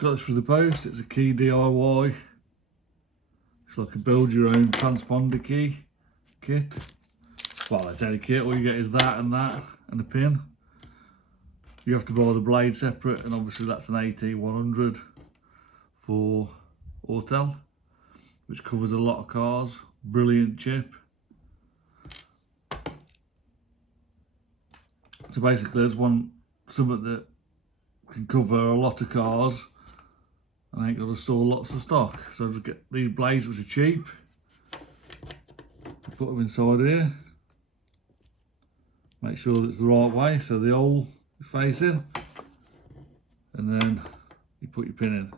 got this through the post. It's a KeyDiy. It's like a build your own transponder key kit. Well, I tell you, kit, all you get is that and a pin. You have to buy the blade separate, and obviously that's an AT100 for Autel, which covers a lot of cars. Brilliant chip. So basically I just want something that can cover a lot of cars and I ain't got to store lots of stock. So just get these blades, which are cheap. Put them inside here. Make sure that it's the right way, so the hole is facing, and then you put your pin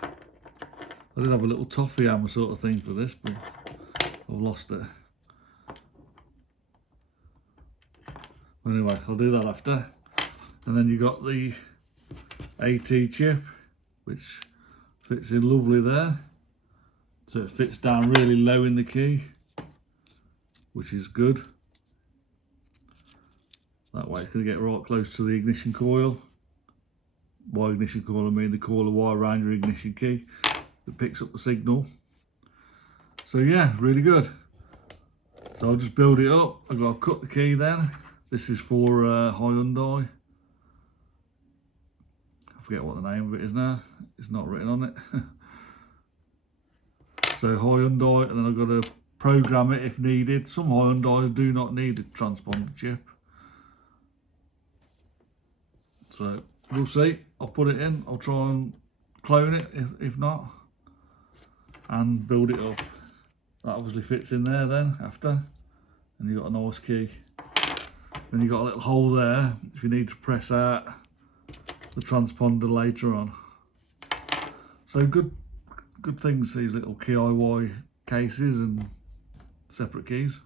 in. I did have a little toffee hammer sort of thing for this, but I've lost it. Anyway, I'll do that after. And then you got the AT chip, which fits in lovely there. So it fits down really low in the key, which is good. That way it's going to get right close to the ignition coil. By ignition coil I mean the coil of wire around your ignition key that picks up the signal. So yeah, really good. So I'll just build it up. I've got to cut the key then. This is for Hyundai. I forget what the name of it is now. It's not written on it. So Hyundai, and then I've got to program it if needed. Some Hyundais do not need a transponder chip. So we'll see. I'll put it in. I'll try and clone it if not, and build it up. That obviously fits in there then after, and you've got a nice key. Then you've got a little hole there if you need to press out the transponder later on. So good things, these little KeyDiy cases and separate keys.